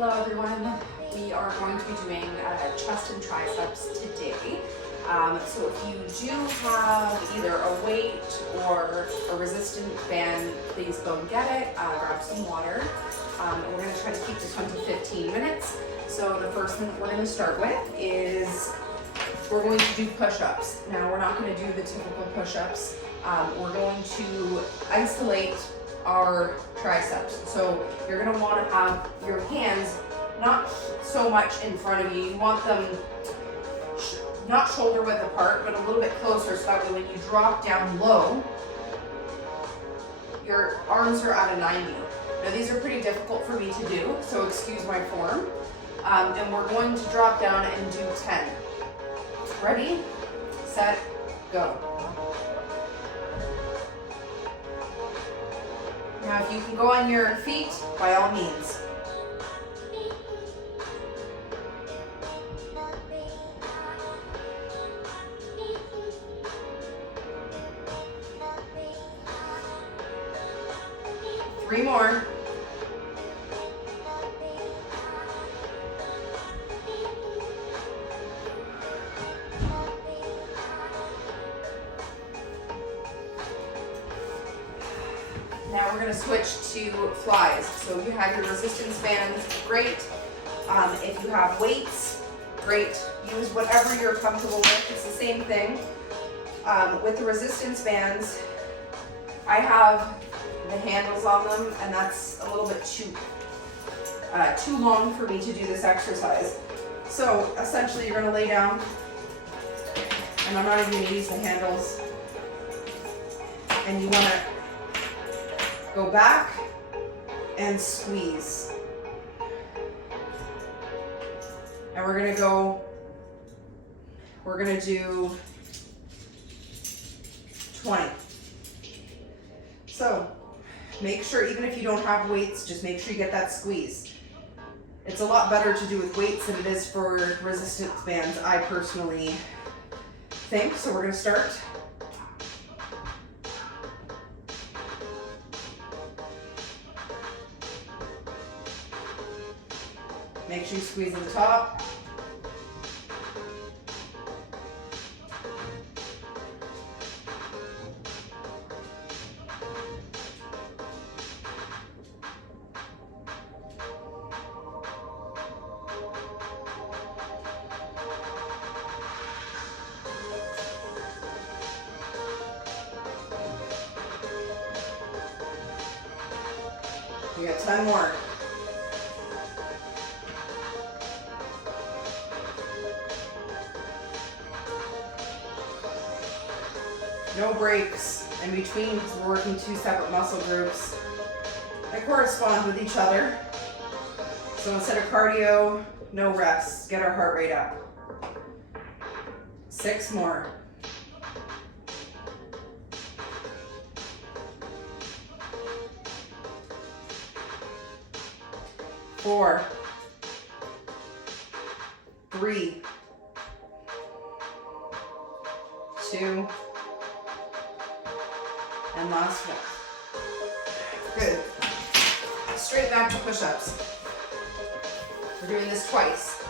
Hello everyone. We are going to be doing chest and triceps today. So if you do have either a weight or a resistant band, please go and get it. Grab some water. We're going to try to keep this one to 15 minutes. So the first thing that we're going to start with is we're going to do push-ups. Now we're not going to do the typical push-ups. We're going to isolate our triceps. So you're going to want to have your hands not so much in front of you. You want them not shoulder width apart, but a little bit closer, so that way when you drop down low, your arms are at a 90. Now these are pretty difficult for me to do, so excuse my form. And we're going to drop down and do 10. Ready, set, go. Now if you can go on your feet, by all means. Three more. Now we're going to switch to flies. So if you have your resistance bands, great. If you have weights, great. Use whatever you're comfortable with. It's the same thing. With the resistance bands, I have the handles on them, and that's a little bit too long for me to do this exercise. So essentially you're going to lay down, and I'm not even going to use the handles, and you want to go back and squeeze. And we're going to do 20. So make sure, even if you don't have weights, just make sure you get that squeeze. It's a lot better to do with weights than it is for resistance bands, I personally think. So we're going to start. Make sure you squeeze at the top. We got 10 more. No breaks in between because we're working two separate muscle groups that correspond with each other. So instead of cardio, no rests. Get our heart rate up. 6 more. 4, 3, 2, and last one. Good. Straight back to push-ups. We're doing this twice.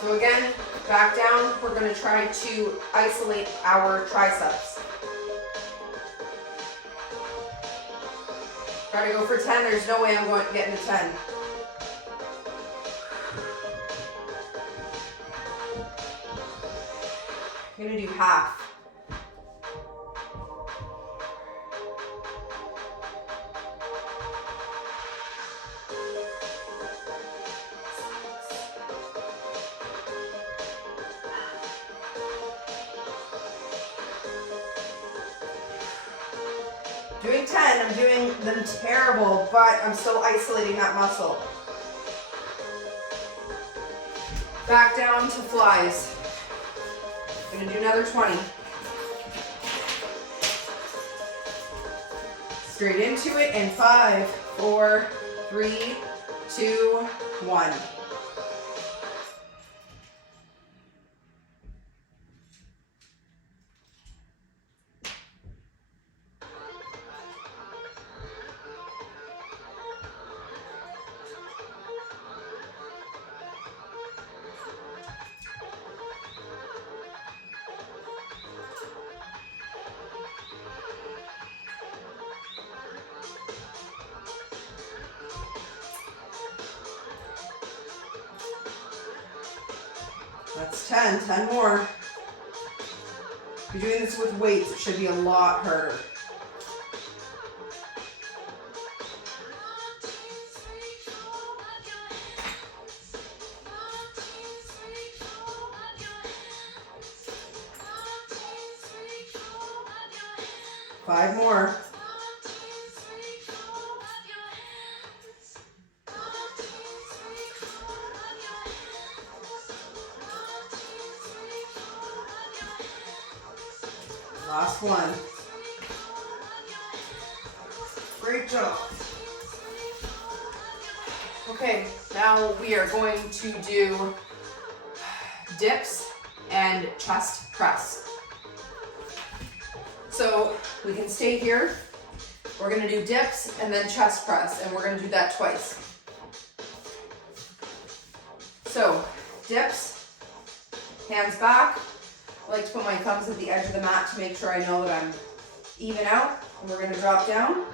So again, back down. We're going to try to isolate our triceps. Try to go for 10. There's no way I'm getting to 10. I'm going to do half. Doing 10, I'm doing them terrible, but I'm still isolating that muscle. Back down to flies. I'm gonna do another 20. Straight into it in 5, 4, 3, 2, 1. That's 10. 10 more. If you're doing this with weights, it should be a lot harder. Five more. Last one. Great job. Okay, now we are going to do dips and chest press. So we can stay here. We're gonna do dips and then chest press, and we're gonna do that twice. So dips, hands back. I like to put my thumbs at the edge of the mat to make sure I know that I'm even out. And we're gonna drop down.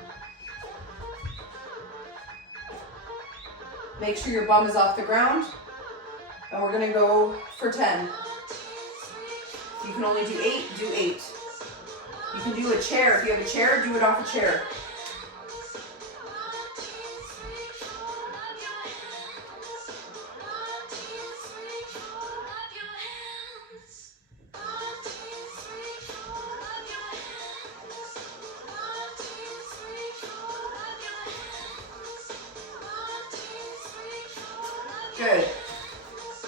Make sure your bum is off the ground. And we're gonna go for 10. If you can only do 8, do 8. You can do a chair. If you have a chair, do it off a chair. Good.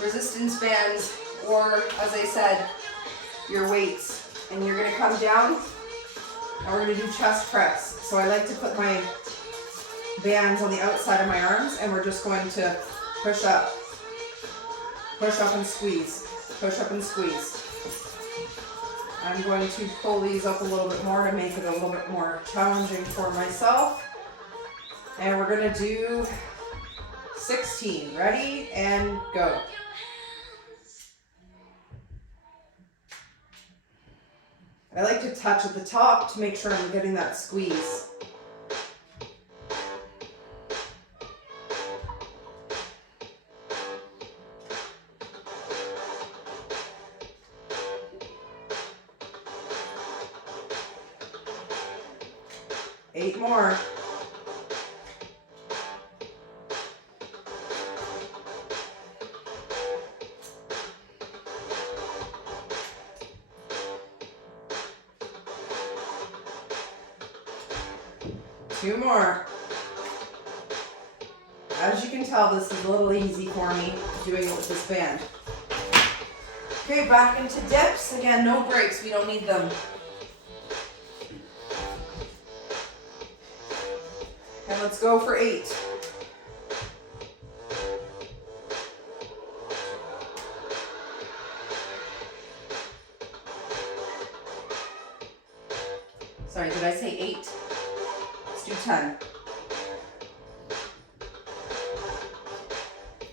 Resistance bands, or as I said, your weights. And you're gonna come down and we're gonna do chest press. So I like to put my bands on the outside of my arms and we're just going to push up and squeeze, push up and squeeze. I'm going to pull these up a little bit more to make it a little bit more challenging for myself. And we're gonna do 16. Ready and go. I like to touch at the top to make sure I'm getting that squeeze. Eight more. Two more. As you can tell, this is a little easy for me doing it with this band. Okay, back into dips. Again, no breaks, we don't need them. And let's go for 8. Sorry, did I say 8? Let's do 10.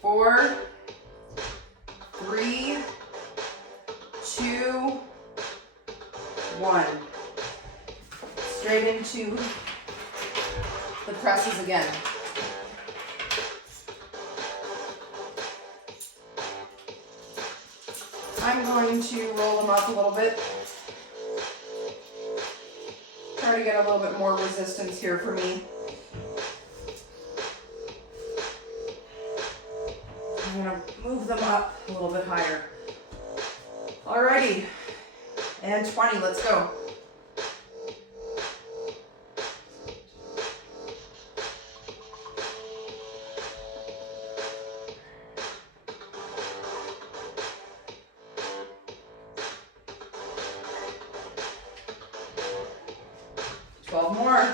4, 3, 2, 1. Straight into the presses again. I'm going to roll them up a little bit. Try to get a little bit more resistance here for me. I'm going to move them up a little bit higher. Alrighty, and 20, let's go. More.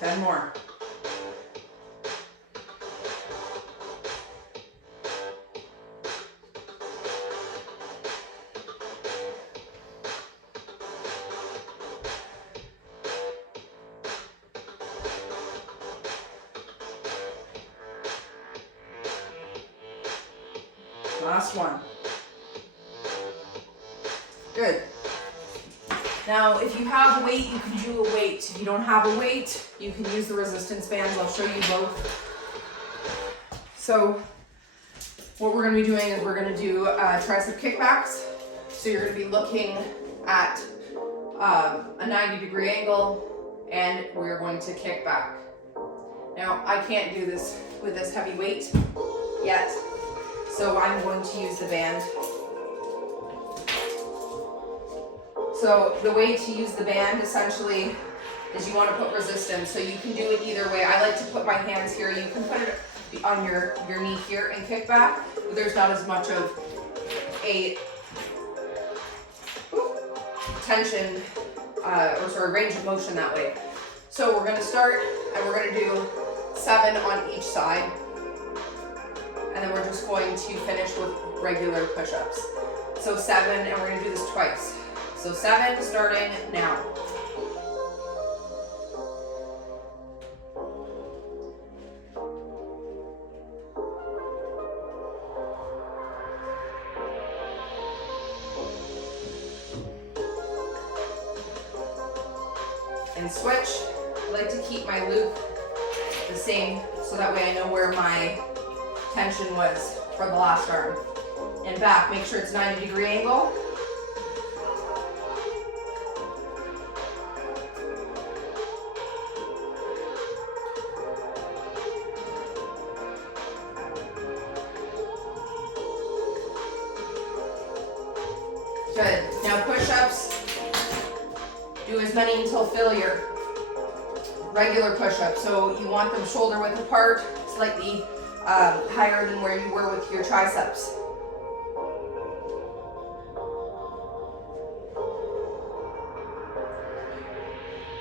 10 more. Last one. Good. Now, if you have a weight, you can do a weight. If you don't have a weight, you can use the resistance bands. I'll show you both. So what we're gonna be doing is we're gonna do tricep kickbacks. So you're gonna be looking at a 90-degree angle, and we're going to kick back. Now, I can't do this with this heavy weight yet, so I'm going to use the band. So the way to use the band essentially is you want to put resistance. So you can do it either way. I like to put my hands here. You can put it on your knee here and kick back, but there's not as much of a tension range of motion that way. So we're going to start and we're going to do 7 on each side, and then we're just going to finish with regular push-ups. So 7, and we're going to do this twice. So 7 starting now. And switch. I like to keep my loop the same so that way I know where my tension was for the last arm. And back, make sure it's 90-degree angle. Good. Now push-ups. Do as many until failure. Regular push-ups. So you want them shoulder width apart, slightly higher than where you were with your triceps.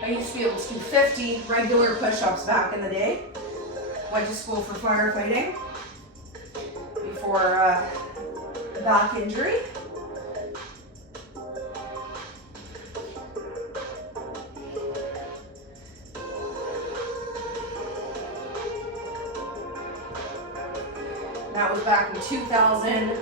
I used to be able to do 50 regular push-ups back in the day. Went to school for firefighting before a back injury. That was back in 2011.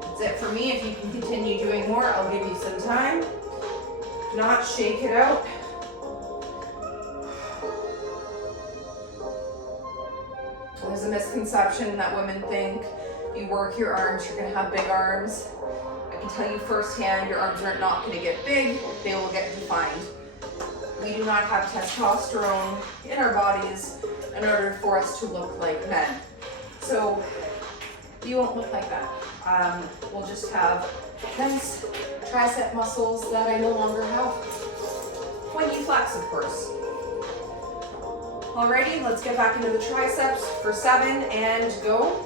That's it for me. If you can continue doing more, I'll give you some time. If not, shake it out. There's a misconception that women think if you work your arms, you're gonna have big arms. I can tell you firsthand, your arms are not going to get big, they will get defined. We do not have testosterone in our bodies in order for us to look like men. So you won't look like that. We'll just have dense tricep muscles that I no longer have. When you flex, of course. Alrighty, let's get back into the triceps for 7 and go.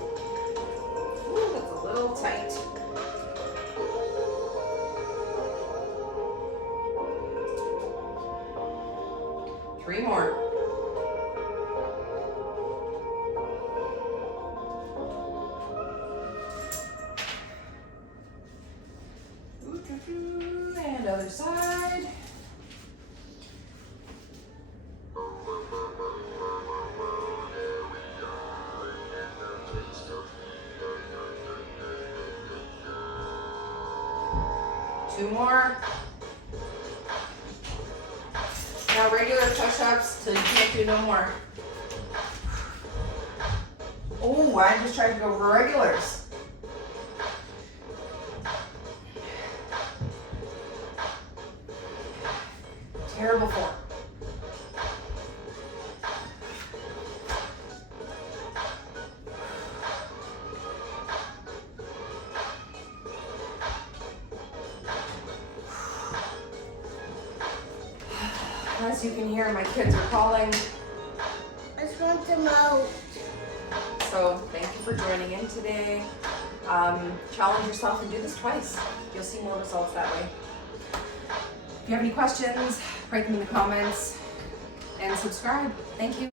Ooh, that's a little tight. Three more. And other side. Two more. Now regular push-ups till you can't do no more. Oh, I just tried to go for regulars. Terrible form. As you can hear, my kids are calling. I just want them out. So thank you for joining in today. Challenge yourself and do this twice. You'll see more results that way. If you have any questions, write them in the comments and subscribe. Thank you.